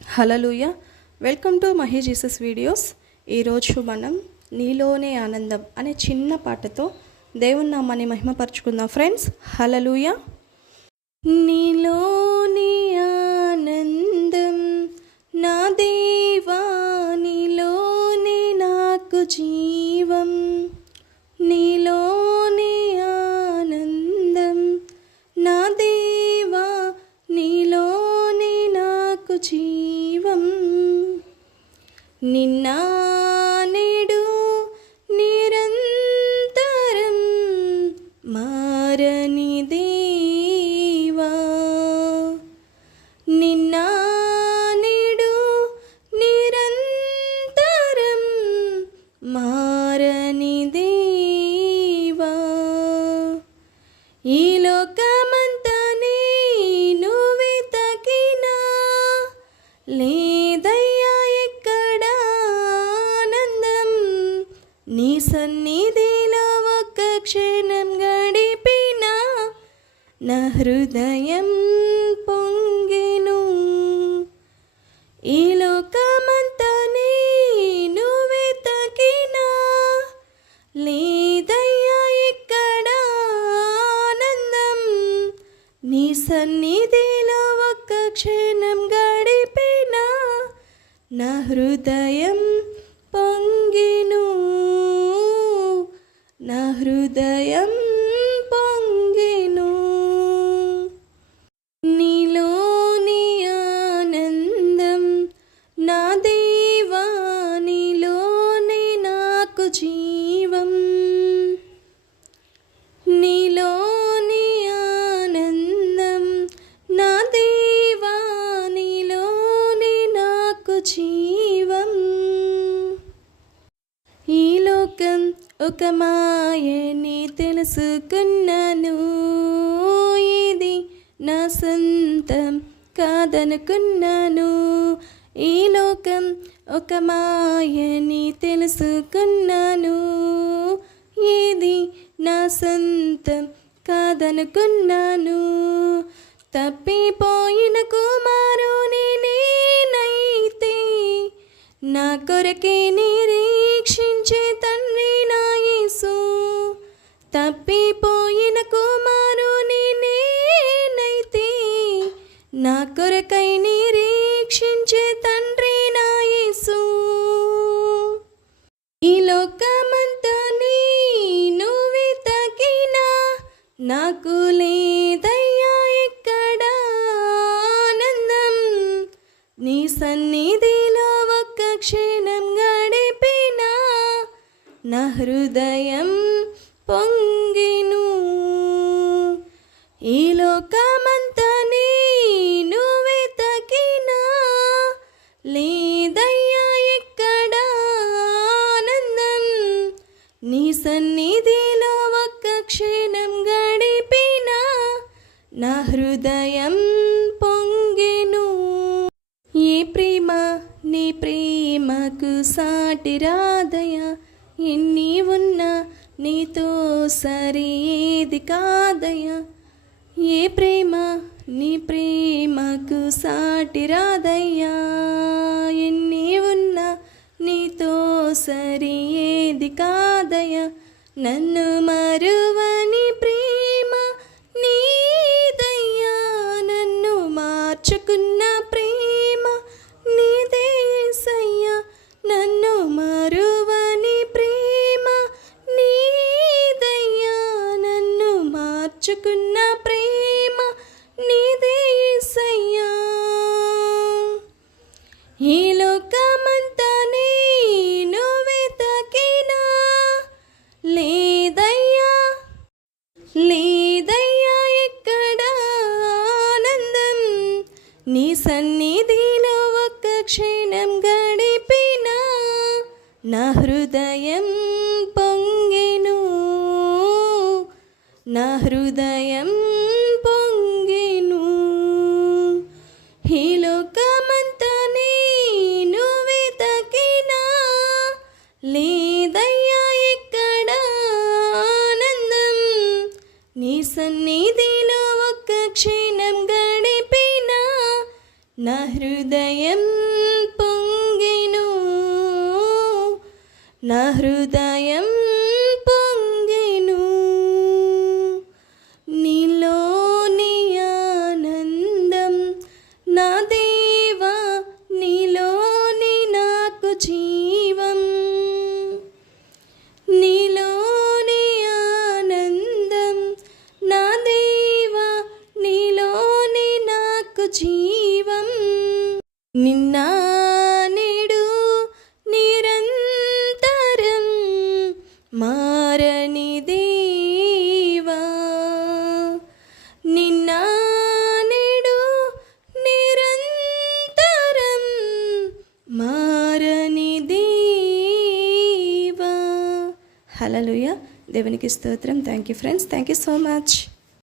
Hallelujah. Welcome to Mahi Jesus videos. ఈరోజు మనం నీలోనే ఆనందం అనే చిన్న పాటతో దేవుని నామాన్ని మహిమపరచుకుందాం ఫ్రెండ్స్. హల్లెలూయా. నీలోని ఆనందం నా దేవా, నీలోనే నాకు జీవం, నీలోని ఆనందం నా దేవా, నీలోనే నాకు జీవం. నిన్న నేడు నిరంతరం మారని దేవా, నిన్న నేడు నిరంతరం మారని దేవా. ఈ లోకమంతా నేను వెతకినా లేదయ్యా ఎక్కడ ఆనందం, నీ సన్నిధిలో ఒక్క క్షణం గడిపినా నా హృదయం పొంగెను. ఈ లోకమంతా నేను వెతకినా లేదయ్యా ఎక్కడ ఆనందం, నీ సన్నిధిలో ఒక్క క్షణం గడిపినా నా హృదయం పొంగెను, నా హృదయం పొంగెను. నీలోని ఆనందం నా దేవా, నీలోనే నాకు జీవం, నీలోని ఆనందం నా దేవా, నీలోనే నాకు జీవం. ఈ లోకం ఒక మాయని తెలుసుకున్నాను, ఇది నా సొంతం కాదనుకున్నాను. ఈ లోకం ఒక మాయని తెలుసుకున్నాను, ఇది నా సొంతం కాదనుకున్నాను. తప్పిపోయిన కుమారుని నేనైతే నా కొరకే నిరీక్షించే తండ్రి నా యేసు. తప్పిపోయిన కుమారుని నేనైతే నా కొరకై నిరీక్షించే తండ్రి నా యేసు. ఈ లోకమంతా నేను వెతకినా నాకు లేదయ్యా ఎక్కడ ఆనందం, నీ సన్నిధిలో ఒక్క క్షణం గడిపినా నా హృదయం పొంగెను. ఈ లోకమంతా నేను వెతకినా లేదయ్యా ఎక్కడ ఆనందం, నీ సన్నిధిలో ఒక్క క్షణం గడిపినా నా హృదయం పొంగెను. ఏ ప్రేమ నీ ప్రేమకు సాటి రాదయ్యా, ఎన్ని ఉన్నా నీతో సరి ఏది కాదయ్యా. ఏ ప్రేమ నీ ప్రేమకు సాటి రాదయ్యా, ఎన్ని ఉన్నా నీతో సరి ఏది కాదయ్యా. నన్ను మరువని ప్రేమ నీదయ్యా, నన్ను మార్చుకున్న ప్రేమ నీదే యేసయ్యా. నన్ను మరువని ప్రేమ నీదయ్యా, నన్ను మార్చుకున్న ప్రేమ నీదే యేసయ్యా. ఈ లోకమంతా నేను వెతకినా లేదయ్యా, లేదయ్యా ఎక్కడ ఆనందం, నీ సన్నిధిలో ఒక్క క్షణం గడిపినా నా హృదయం పొంగెను, నా హృదయం పొంగెను. ఈ లోకమంతా నేను వెతకినా లేదయ్యా ఎక్కడ ఆనందం, నీ సన్నిధిలో ఒక్క క్షణం గడిపినా నా హృదయం హృదయం పొంగెను, నా హృదయం పొంగెను, నీలోని ఆనందం నా దేవా, నీలోని నాకు జీవం, నీలోని ఆనందం నా దేవా, నీలోని నాకు జీవం. నిన్న నేడు నిరంతరం మారని దేవా, నిన్న నేడు నిరంతరం మారని దేవా. హల్లెలూయా. దేవునికి స్తోత్రం. Thank you friends, thank you so much.